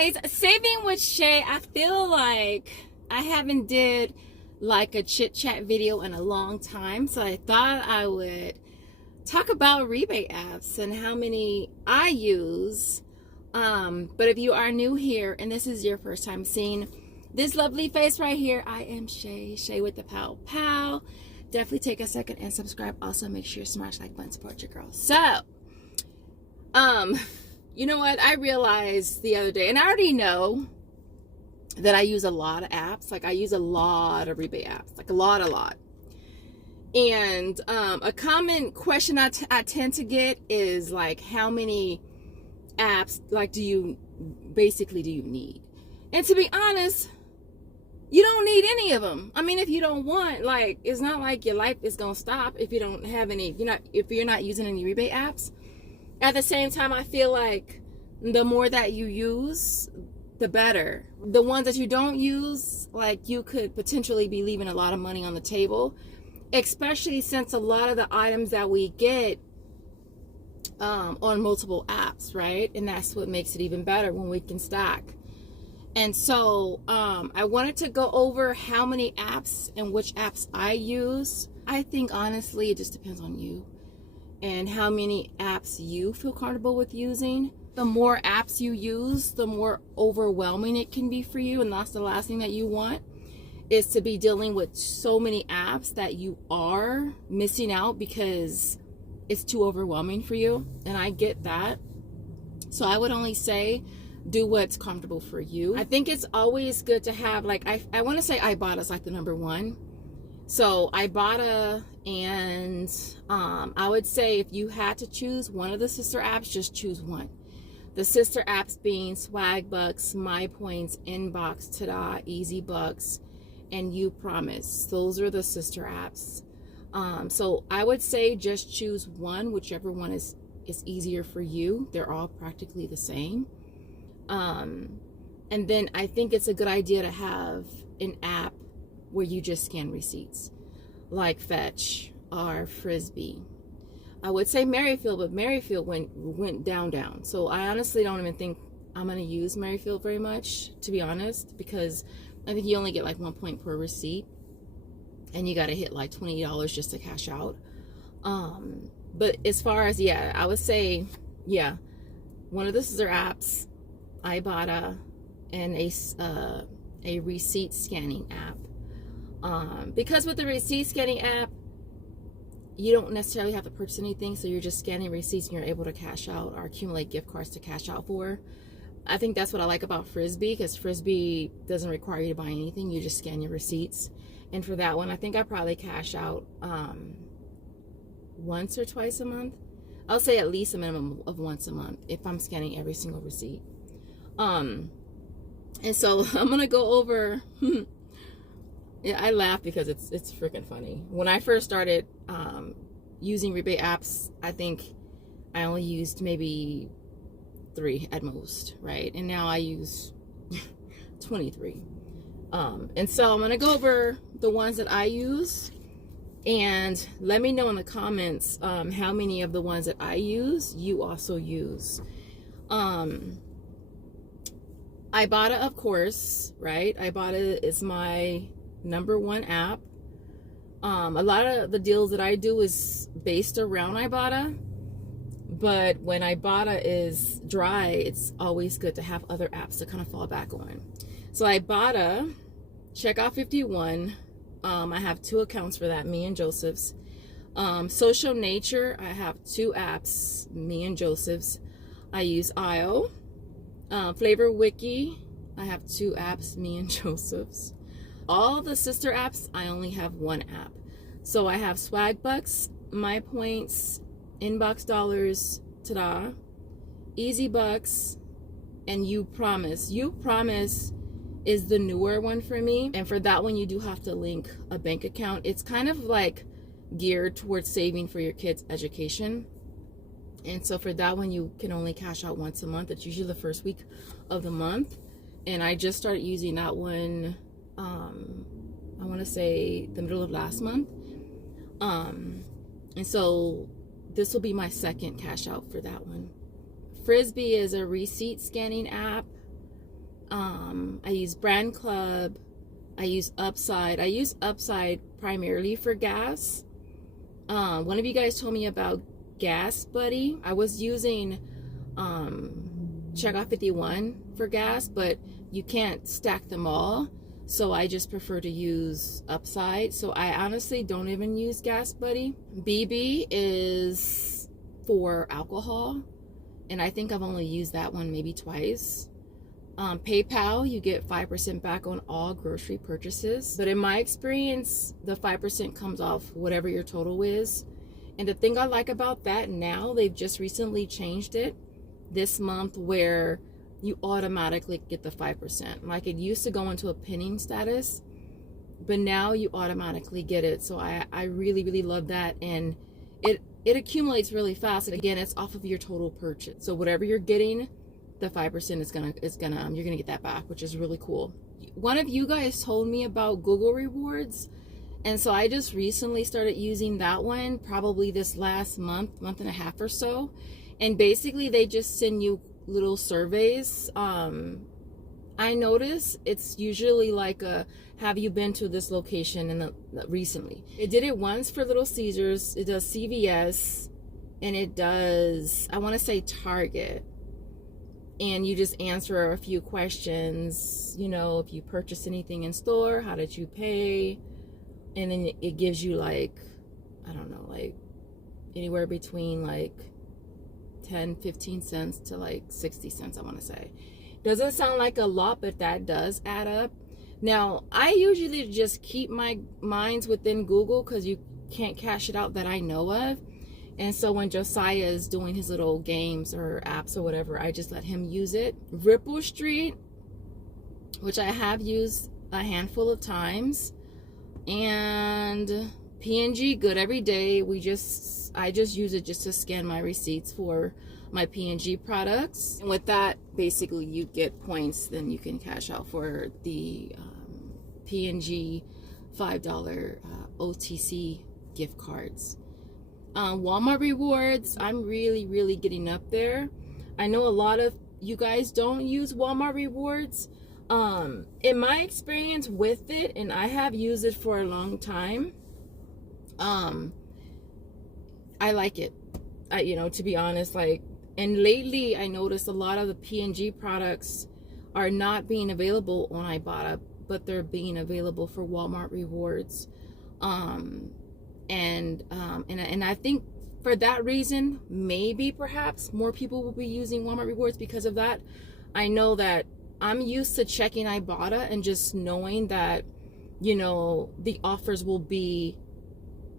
guys, Saving with Shay. I feel like I haven't did like a chit chat video in a long time, so I thought I would talk about rebate apps and how many I use. But if you are new here and this is your first time seeing this lovely face right here, I am Shay with the Pow Pow. Definitely take a second and subscribe. Also make sure you smash like button, support your girl. So you know what, I realized the other day, and I already know that I use a lot of apps. Like I use a lot of rebate apps, like a lot. And a common question I tend to get is like, how many apps like do you need? And to be honest, you don't need any of them. I mean, if you don't want, like, it's not like your life is gonna stop if you don't have any, if you're not using any rebate apps. At the same time, I feel like the more that you use, the better. The ones that you don't use, like, you could potentially be leaving a lot of money on the table, especially since a lot of the items that we get on multiple apps, right? And that's what makes it even better when we can stack. And so I wanted to go over how many apps and which apps I use. I think honestly it just depends on you and how many apps you feel comfortable with using. The more apps you use, the more overwhelming it can be for you, and that's the last thing that you want, is to be dealing with so many apps that you are missing out because it's too overwhelming for you. And I get that. So I would only say do what's comfortable for you. I think it's always good to have, like, I want to say Ibotta is like the number one. So Ibotta, and I would say if you had to choose one of the sister apps, just choose one. The sister apps being Swagbucks, My Points, Inbox, Tada, Easy Bucks, and Upromise. Those are the sister apps. So I would say just choose one, whichever one is easier for you. They're all practically the same. And then I think it's a good idea to have an app where you just scan receipts, like Fetch or Frisbee. I would say Merryfield, but Merryfield went down. So I honestly don't even think I'm gonna use Merryfield very much, to be honest, because I think you only get like 1 point per receipt, and you gotta hit like $20 just to cash out. But as far as, yeah, I would say, yeah, one of the sister apps, Ibotta, and a receipt scanning app. Because with the receipt scanning app, you don't necessarily have to purchase anything, so you're just scanning receipts and you're able to cash out or accumulate gift cards to cash out for. I think that's what I like about Frisbee, because Frisbee doesn't require you to buy anything. You just scan your receipts. And for that one, I think I probably cash out once or twice a month. I'll say at least a minimum of once a month if I'm scanning every single receipt. And so I'm gonna go over yeah, I laugh because it's freaking funny. When I first started using rebate apps, I think I only used maybe 3 at most, right? And now I use 23. And so I'm gonna go over the ones that I use, and let me know in the comments how many of the ones that I use you also use. Ibotta, of course, right? Ibotta is my number one app. A lot of the deals that I do is based around Ibotta, but when Ibotta is dry, it's always good to have other apps to kind of fall back on. So Ibotta, Checkout 51, I have 2 accounts for that, me and Joseph's. Social Nature, I have 2 apps, me and Joseph's. I use IO. Flavor Wiki, I have 2 apps, me and Joseph's. All the sister apps, I only have 1 app. So I have Swagbucks, My Points, Inbox Dollars, Tada, Easy Bucks, and Upromise. Upromise is the newer one for me, and for that one you do have to link a bank account. It's kind of like geared towards saving for your kids' education. And so for that one, you can only cash out once a month. It's usually the first week of the month. And I just started using that one, I want to say the middle of last month. And so this will be my second cash out for that one. Frisbee is a receipt scanning app. I use Brand Club. I use Upside. I use Upside primarily for gas. One of you guys told me about Gas Buddy. I was using Checkout 51 for gas, but you can't stack them all. So I just prefer to use Upside. So I honestly don't even use Gas Buddy. BB is for alcohol, and I think I've only used that one maybe twice. PayPal, you get 5% back on all grocery purchases. But in my experience, the 5% comes off whatever your total is. And the thing I like about that now, they've just recently changed it this month where you automatically get the 5%. Like it used to go into a pinning status, but now you automatically get it. So I really, really love that. And it accumulates really fast. And again, it's off of your total purchase. So whatever you're getting, the 5% is gonna you're gonna get that back, which is really cool. One of you guys told me about Google Rewards, and so I just recently started using that one, probably this last month and a half or so. And basically they just send you little surveys. I notice it's usually like a, have you been to this location recently? It did it once for Little Caesars, it does CVS, and it does, I want to say Target. And you just answer a few questions, you know, if you purchased anything in store, how did you pay? And then it gives you like, I don't know, like anywhere between like 10-15 cents to like 60 cents, I want to say. Doesn't sound like a lot, but that does add up. Now, I usually just keep my mines within Google because you can't cash it out that I know of. And so when Josiah is doing his little games or apps or whatever, I just let him use it. Ripple Street, which I have used a handful of times. And P&G, good every day. I just use it just to scan my receipts for my P&G products. And with that, basically you get points, then you can cash out for the P&G $5 OTC gift cards. Walmart rewards, I'm really getting up there. I know a lot of you guys don't use Walmart rewards. In my experience with it, and I have used it for a long time, I like it. You know, to be honest, like, and lately I noticed a lot of the P&G products are not being available on Ibotta, but they're being available for Walmart rewards. And I think for that reason, maybe perhaps more people will be using Walmart rewards because of that. I know that I'm used to checking Ibotta and just knowing that, you know, the offers will be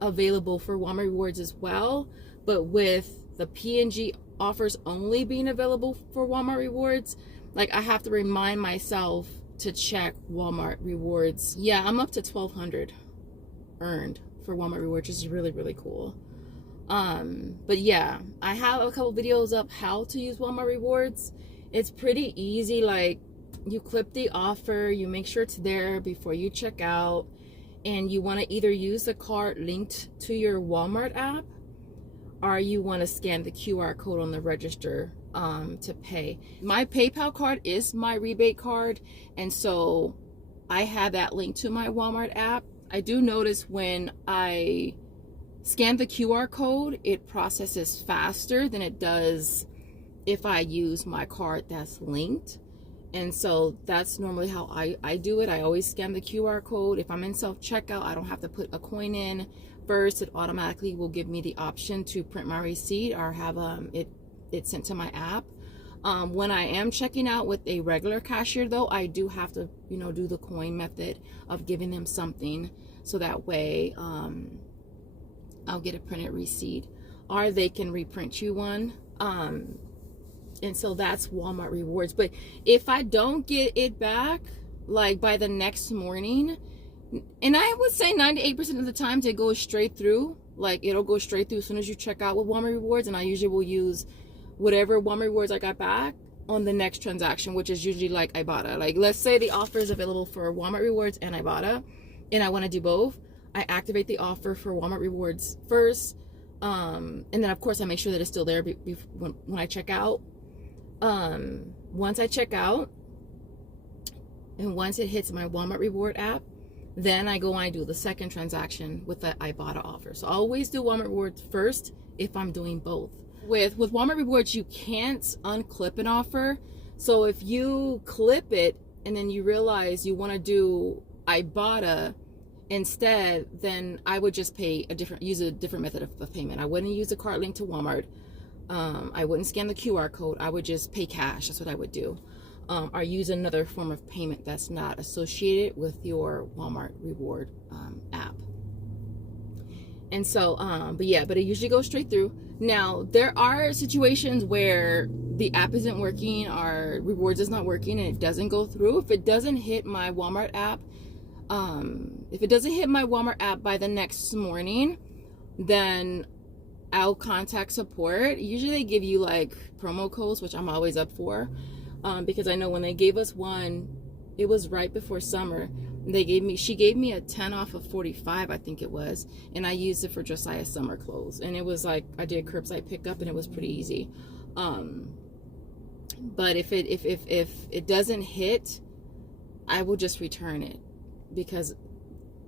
available for Walmart rewards as well. But with the P&G offers only being available for Walmart rewards, like I have to remind myself to check Walmart rewards. Yeah, I'm up to 1,200 earned for Walmart rewards, which is really cool. But yeah, I have a couple videos up how to use Walmart rewards. It's pretty easy. Like, you clip the offer, you make sure it's there before you check out, and you want to either use the card linked to your Walmart app, or you want to scan the QR code on the register to pay. My PayPal card is my rebate card, and so I have that linked to my Walmart app. I do notice when I scan the QR code, it processes faster than it does if I use my card that's linked. And so that's normally how I do it. I always scan the QR code. If I'm in self-checkout, I don't have to put a coin in first. It automatically will give me the option to print my receipt or have it sent to my app. When I am checking out with a regular cashier though, I do have to, you know, do the coin method of giving them something, so that way I'll get a printed receipt, or they can reprint you one. And so that's Walmart rewards. But if I don't get it back, like by the next morning, and I would say 98% of the times it goes straight through, like it'll go straight through as soon as you check out with Walmart rewards. And I usually will use whatever Walmart rewards I got back on the next transaction, which is usually like Ibotta. Like, let's say the offer is available for Walmart rewards and Ibotta, and I want to do both. I activate the offer for Walmart rewards first, and then of course I make sure that it's still there when I check out. Once I check out, And once it hits my Walmart reward app, then I go and I do the second transaction with the Ibotta offer. So I always do Walmart rewards first if I'm doing both. With Walmart rewards, you can't unclip an offer. So if you clip it and then you realize you want to do Ibotta instead, then I would just use a different method of payment. I wouldn't use a card link to Walmart. I wouldn't scan the QR code. I would just pay cash. That's what I would do. Or use another form of payment that's not associated with your Walmart reward app. And so, but it usually goes straight through. Now, there are situations where the app isn't working, our rewards is not working, and it doesn't go through. If it doesn't hit my Walmart app, by the next morning, then I'll contact support. Usually they give you like promo codes, which I'm always up for, because I know when they gave us one, it was right before summer. She gave me a 10 off of 45, I think it was, and I used it for Josiah's summer clothes, and it was like I did curbside pickup, and it was pretty easy. But if it doesn't hit, I will just return it, because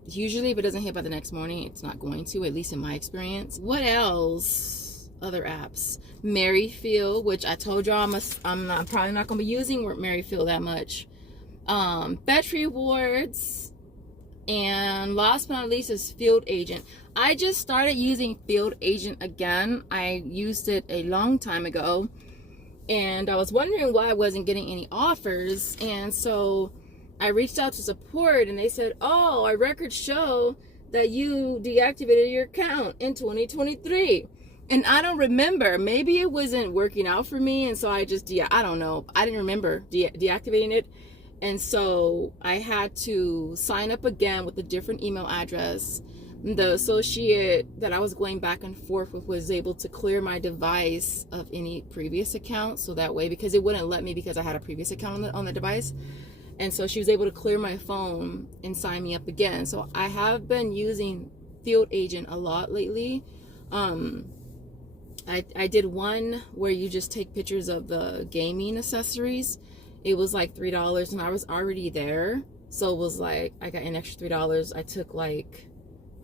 usually if it doesn't hit by the next morning, it's not going to, at least in my experience. What else? Other apps. Merryfield, which I told y'all I'm probably not going to be using Merryfield that much. Fetch rewards, and last but not least is Field Agent. I just started using Field Agent again. I used it a long time ago, and I was wondering why I wasn't getting any offers, and so I reached out to support, and they said, oh, our records show that you deactivated your account in 2023. And I don't remember. Maybe it wasn't working out for me, and so I just, I don't know. I didn't remember deactivating it. And so I had to sign up again with a different email address. The associate that I was going back and forth with was able to clear my device of any previous account. So that way, because it wouldn't let me because I had a previous account on the device. And so she was able to clear my phone and sign me up again. So I have been using Field Agent a lot lately. I did one where you just take pictures of the gaming accessories. It was like $3, and I was already there. So it was like, I got an extra $3. I took like,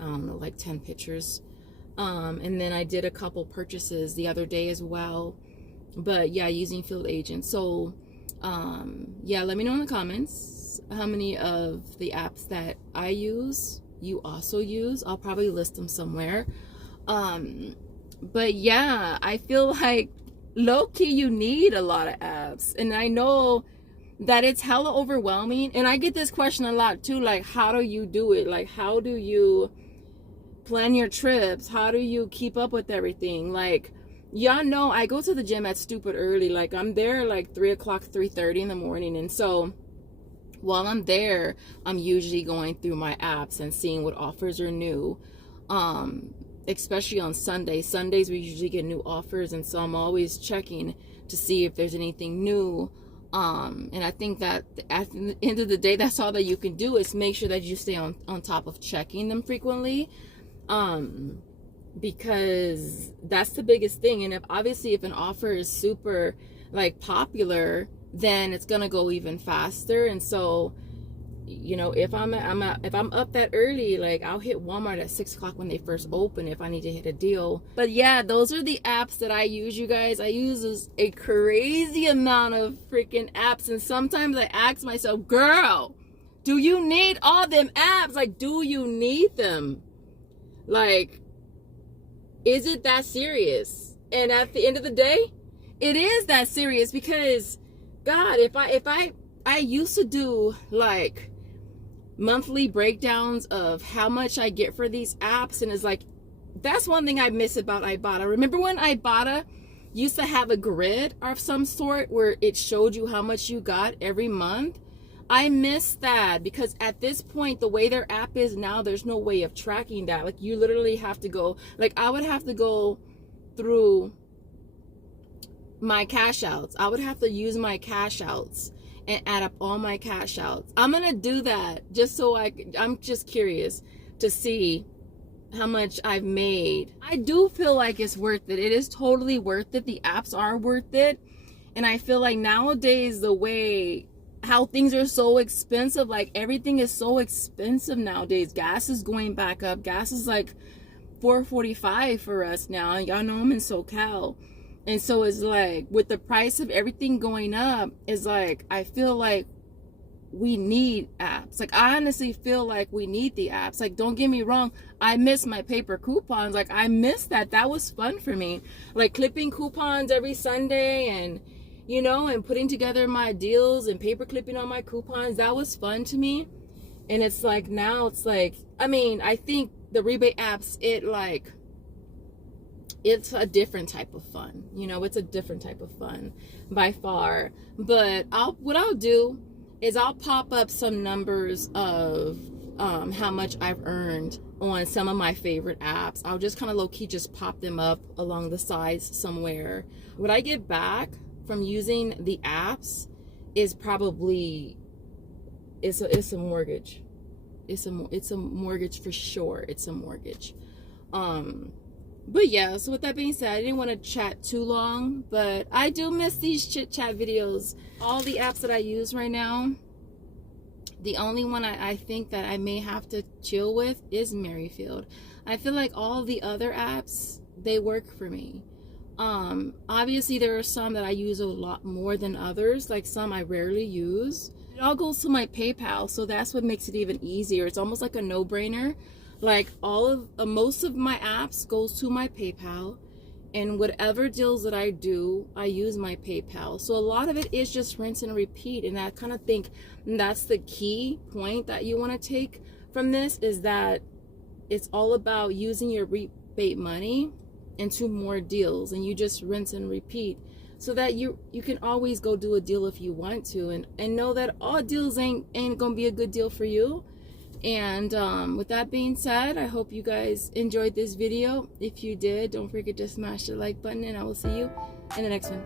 I don't know, like 10 pictures. And then I did a couple purchases the other day as well. But yeah, using Field Agent. So let me know in the comments how many of the apps that I use you also use. I'll probably list them somewhere. But yeah, I feel like low-key you need a lot of apps, and I know that it's hella overwhelming, and I get this question a lot too, like, how do you do it? Like, how do you plan your trips? How do you keep up with everything? Like, y'all know I go to the gym at stupid early. Like, I'm there like 3 o'clock, 3:30 in the morning, and so while I'm there, I'm usually going through my apps and seeing what offers are new. Especially on Sundays. Sundays we usually get new offers, and so I'm always checking to see if there's anything new. And I think that at the end of the day, that's all that you can do, is make sure that you stay on top of checking them frequently, because that's the biggest thing. And if an offer is super like popular, then it's gonna go even faster. And so, you know, if I'm up that early, like, I'll hit Walmart at 6 o'clock when they first open if I need to hit a deal. But yeah, those are the apps that I use, you guys. I use a crazy amount of freaking apps, and sometimes I ask myself, girl, do you need all them apps? Like, do you need them? Like, is it that serious? And at the end of the day, it is that serious, because God, if I used to do like monthly breakdowns of how much I get for these apps, and it's like, that's one thing I miss about Ibotta. Remember when Ibotta used to have a grid of some sort where it showed you how much you got every month? I miss that, because at this point, the way their app is now, there's no way of tracking that. Like, you literally have to go, like, I would have to go through my cash outs. I would have to use my cash outs and add up all my cash outs. I'm gonna do that just so I'm just curious to see how much I've made. I do feel like it's worth it. It is totally worth it. The apps are worth it. And I feel like nowadays, the way how things are so expensive. Like everything is so expensive nowadays. Gas is going back up. Gas is like $4.45 for us now. Y'all know I'm in SoCal. And so it's like with the price of everything going up, it's like I feel like we need apps. Like I honestly feel like we need the apps. Like don't get me wrong, I miss my paper coupons. Like I miss that. That was fun for me. Like clipping coupons every Sunday and you know, and putting together my deals and paper clipping on my coupons. That was fun to me. And it's like now it's like, I mean, I think the rebate apps, it's a different type of fun. You know, it's a different type of fun by far. But what I'll do is I'll pop up some numbers of how much I've earned on some of my favorite apps. I'll just kind of low-key just pop them up along the sides somewhere. What I get back from using the apps is probably it's a mortgage. It's a mortgage for sure. It's a mortgage. But yeah, so with that being said, I didn't want to chat too long, but I do miss these chit chat videos. All the apps that I use right now, the only one I think that I may have to chill with is Merryfield. I feel like all the other apps, they work for me. Obviously there are some that I use a lot more than others, like some I rarely use. It all goes to my PayPal, so that's what makes it even easier. It's almost like a no-brainer. Like most of my apps goes to my PayPal, and whatever deals that I do, I use my PayPal. So a lot of it is just rinse and repeat, and I kind of think that's the key point that you want to take from this, is that it's all about using your rebate money into more deals, and you just rinse and repeat, so that you can always go do a deal if you want to, and know that all deals ain't gonna be a good deal for you. And with that being said, I hope you guys enjoyed this video. If you did, don't forget to smash the like button, and I will see you in the next one.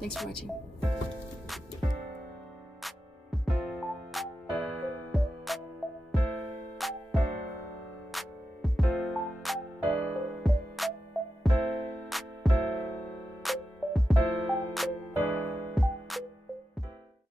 Thanks for watching.